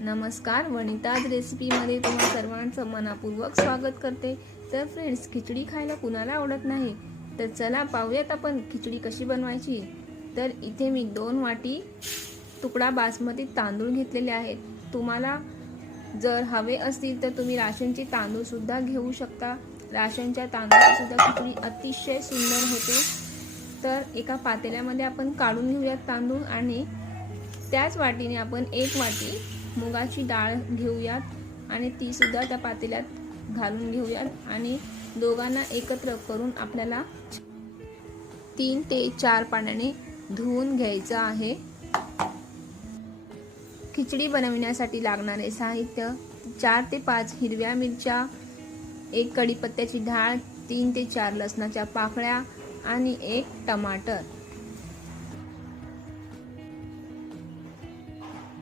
नमस्कार, वनिताज रेसिपीमध्ये तुम्हा सर्वांचं मनपूर्वक स्वागत करते। तर फ्रेंड्स, खिचडी खायला कुणाला आवडत नाही? तर चला पाहूयात आपण खिचडी कशी बनवायची। तर इथे मी 2 वाटी तुकडा बासमती तांदूळ घेतलेले आहेत। तुम्हाला जर हवे असतील तर तुम्ही राशनचे तांदूळ सुद्धा घेऊ शकता। राशनच्या तांदळाची सुद्धा खिचडी अतिशय सुंदर होते। तर एका पातेल्यामध्ये आपण काढून घेऊयात तांदूळ आणि त्याच वाटीने आपण 1 वाटी मुगाची डाळ घेऊयात आणि ती सुद्धा त्या पातेल्यात घालून घेऊयात आणि दोघांना एकत्र करून आपल्याला 3 ते 4 पाण्याने धुवून घ्यायचं आहे। खिचडी बनवण्यासाठी लागणारे साहित्य 4 ते 5 हिरव्या मिरच्या, 1 कढीपत्त्याची ढाळ, 3 ते 4 लसणाच्या पाकळ्या आणि 1 टमाटर।